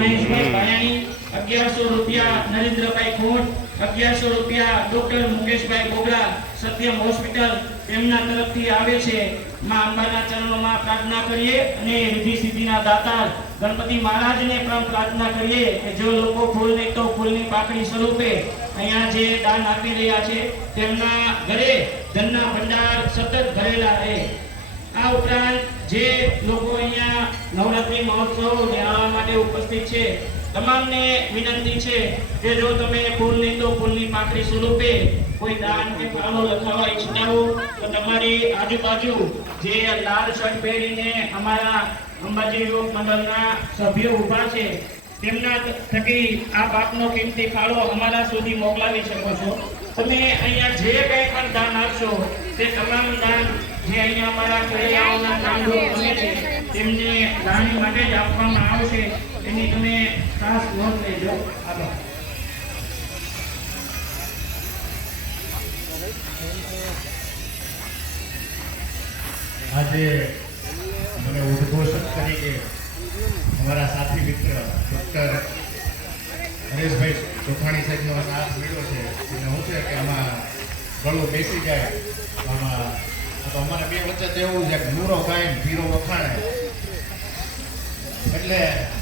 મહેશભાઈ ભાયાણી, 1100 રૂપિયા નરેન્દ્રભાઈ ખોટ, 1100 રૂપિયા ડોક્ટર મુકેશભાઈ બોગરા સત્યમ હોસ્પિટલ તેમના તરફથી આવે છે। માં અંબાના ચરણોમાં પ્રાર્થના કરીએ અને રિદ્ધિ સિદ્ધિના દાતા ગણપતિ મહારાજને પણ પ્રાર્થના કરીએ કે જો લોકો ફૂલ નહીં તો ફૂલની પાકડી સ્વરૂપે અહીંયા જે દાન આપી રહ્યા છે તેમના ઘરે ધનના ભંડાર સતત ભરેલા રહે। આ ઉપરાંત જે લોકો અહીંયા નવરાત્રી મહોત્સવ નિહાળવા માટે ઉપસ્થિત છે તમામને વિનંતી છે કે જો તમે ફૂલ નહીં તો ફૂલની પાકડી સ્વરૂપે કોઈ દાન કે ફાળો લખાવવા ઈચ્છતા હો તો તમારી આજુબાજુ જે લાલ શર્ટ પહેરીને અમારા અંબાજી યુવક મંડળના સભ્યો ઊભા છે તેમના થકી આ પાકનો કિંમતી ફાળો અમારા સુધી મોકલાવી શકો છો। તમે અહીંયા જે કંઈ પણ દાન આપશો તે તમામ દાન જે અહીંયા અમારા ખેડૂતોના દાનરૂપ બને છે તેમને દાન માટે જ આપવામાં આવશે એની તમે ખાસ નોંધ લેજો। આભાર। આજે મને ઉદ્ઘોષક તરીકે અમારા સાથી મિત્ર ડૉક્ટર હરેશભાઈ ચોખાણી સાહેબનો સાથ મળ્યો છે અને હું છે કે આમાં ગળું બેસી જાય આમાં તો અમારા બે વચ્ચે તો એવું છે કે નૂરો કાયમ પીરો વખાણે એટલે